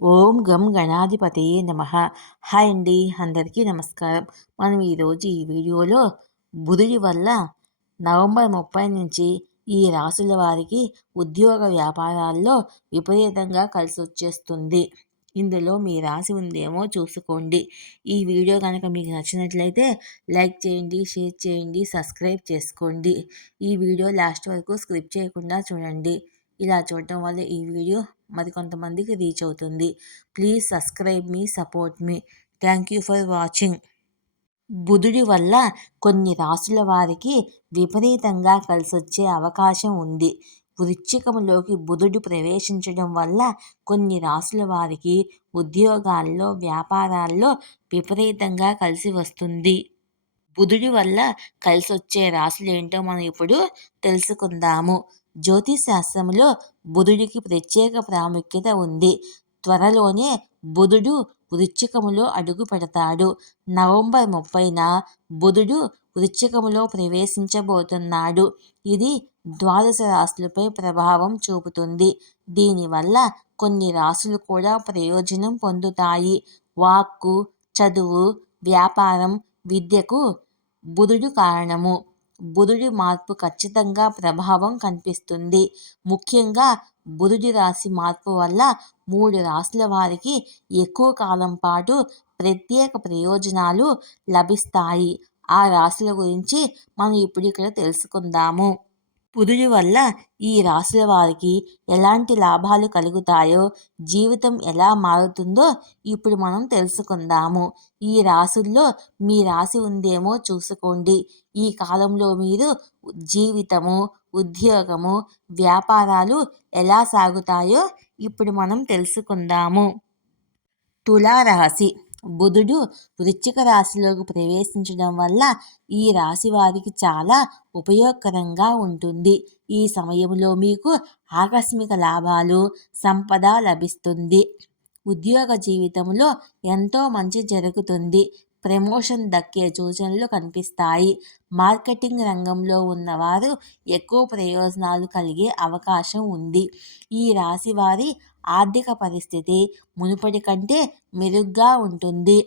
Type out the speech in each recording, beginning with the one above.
ఓం గం గణాధిపతి నమ. హాయ్ అండి అందరికీ నమస్కారం. మనం ఈరోజు ఈ వీడియోలో బుధుడి వల్ల నవంబర్ ముప్పై నుంచి ఈ రాసుల వారికి ఉద్యోగ వ్యాపారాల్లో విపరీతంగా కలిసి వచ్చేస్తుంది. ఇందులో మీ రాసి ఉందేమో చూసుకోండి. ఈ వీడియో కనుక మీకు నచ్చినట్లయితే లైక్ చేయండి షేర్ చేయండి సబ్స్క్రైబ్ చేసుకోండి. ఈ వీడియో లాస్ట్ వరకు స్క్రిప్ట్ చేయకుండా చూడండి. ఇలా చూడటం వల్ల ఈ వీడియో మరికొంతమందికి రీచ్ అవుతుంది. ప్లీజ్ సబ్స్క్రైబ్ మీ support me. Thank you for watching. బుధుడి వల్ల కొన్ని రాసుల వారికి విపరీతంగా కలిసొచ్చే అవకాశం ఉంది. వృశ్చికములోకి బుధుడు ప్రవేశించడం వల్ల కొన్ని రాసుల వారికి ఉద్యోగాల్లో వ్యాపారాల్లో విపరీతంగా కలిసి వస్తుంది. బుధుడి వల్ల కలిసొచ్చే రాసులు ఏంటో మనం ఇప్పుడు తెలుసుకుందాము. జ్యోతిష్ శాస్త్రంలో బుధుడికి ప్రత్యేక ప్రాముఖ్యత ఉంది. త్వరలోనే బుధుడు వృచ్చికములో అడుగు పెడతాడు. నవంబర్ ముప్పైన బుధుడు వృచ్చికములో ప్రవేశించబోతున్నాడు. ఇది ద్వాదశ రాశులపై ప్రభావం చూపుతుంది. దీనివల్ల కొన్ని రాశులు కూడా ప్రయోజనం పొందుతాయి. వాక్కు చదువు వ్యాపారం విద్యకు బుధుడు కారణము. బుధుడి మార్పు ఖచ్చితంగా ప్రభావం కనిపిస్తుంది. ముఖ్యంగా బుధుడి రాశి మార్పు వల్ల మూడు రాశుల వారికి ఎక్కువ కాలం పాటు ప్రత్యేక ప్రయోజనాలు లభిస్తాయి. ఆ రాశుల గురించి మనం ఇప్పుడు ఇక్కడ తెలుసుకుందాము. బుధుడి వల్ల ఈ రాశుల వారికి ఎలాంటి లాభాలు కలుగుతాయో జీవితం ఎలా మారుతుందో ఇప్పుడు మనం తెలుసుకుందాము. ఈ రాశుల్లో మీ రాశి ఉందేమో చూసుకోండి. ఈ కాలంలో మీరు జీవితము ఉద్యోగము వ్యాపారాలు ఎలా సాగుతాయో ఇప్పుడు మనం తెలుసుకుందాము. తులారాశి బుధుడు వృశ్చిక రాశిలోకి ప్రవేశించడం వల్ల ఈ రాశి వారికి చాలా ఉపయోగకరంగా ఉంటుంది. ఈ సమయంలో మీకు ఆకస్మిక లాభాలు సంపద లభిస్తుంది. ఉద్యోగ జీవితంలో ఎంతో మంచి జరుగుతుంది. ప్రమోషన్ దక్కే సూచనలు కనిపిస్తాయి. మార్కెటింగ్ రంగంలో ఉన్నవారు ఎక్కువ ప్రయోజనాలు కలిగే అవకాశం ఉంది. ఈ రాశి వారి ఆర్థిక పరిస్థితి మునుపటి కంటే మెరుగ్గా ఉంటుంది.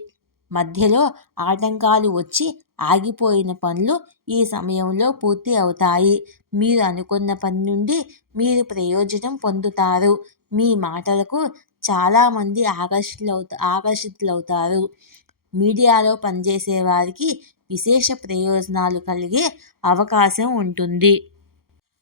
మధ్యలో ఆటంకాలు వచ్చి ఆగిపోయిన పనులు ఈ సమయంలో పూర్తి అవుతాయి. మీరు అనుకున్న పని నుండి మీరు ప్రయోజనం పొందుతారు. మీ మాటలకు చాలామంది ఆకర్షితులవుత ఆకర్షితులవుతారు. మీడియాలో పనిచేసే వారికి విశేష ప్రయోజనాలు కలిగే అవకాశం ఉంటుంది.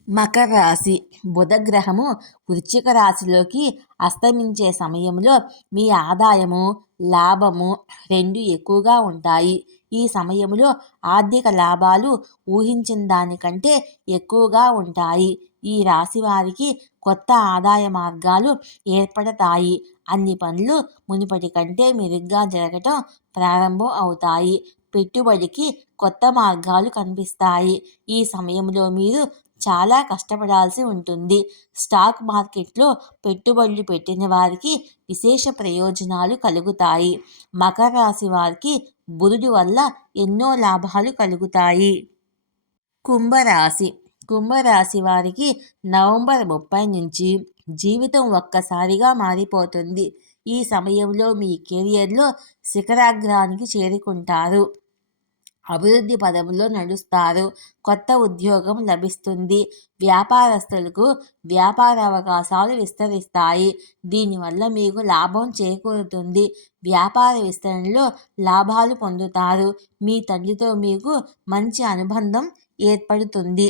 మకర రాశి బుధగ్రహము వృశ్చిక రాశిలోకి అస్తమించే సమయంలో మీ ఆదాయము లాభము రెండు ఎక్కువగా ఉంటాయి. ఈ సమయంలో ఆర్థిక లాభాలు ఊహించిన దానికంటే ఎక్కువగా ఉంటాయి. ఈ రాశి వారికి కొత్త ఆదాయ మార్గాలు ఏర్పడతాయి. అన్ని పనులు మునుపటి కంటే మెరుగ్గా జరగటం ప్రారంభం అవుతాయి. పెట్టుబడికి కొత్త మార్గాలు కనిపిస్తాయి. ఈ సమయంలో మీరు చాలా కష్టపడాల్సి ఉంటుంది. స్టాక్ మార్కెట్లో పెట్టుబడులు పెట్టిన వారికి విశేష ప్రయోజనాలు కలుగుతాయి. మకర రాశి వారికి బురుడు వల్ల ఎన్నో లాభాలు కలుగుతాయి. కుంభరాశి కుంభరాశి వారికి నవంబర్ ముప్పై నుంచి జీవితం ఒక్కసారిగా మారిపోతుంది. ఈ సమయంలో మీ కెరియర్లో శిఖరాగ్రానికి చేరుకుంటారు. అభివృద్ధి పదంలో నడుస్తారు. కొత్త ఉద్యోగం లభిస్తుంది. వ్యాపారస్తులకు వ్యాపార అవకాశాలు విస్తరిస్తాయి. దీనివల్ల మీకు లాభం చేకూరుతుంది. వ్యాపార విస్తరణలో లాభాలు పొందుతారు. మీ తండ్రితో మీకు మంచి అనుబంధం ఏర్పడుతుంది.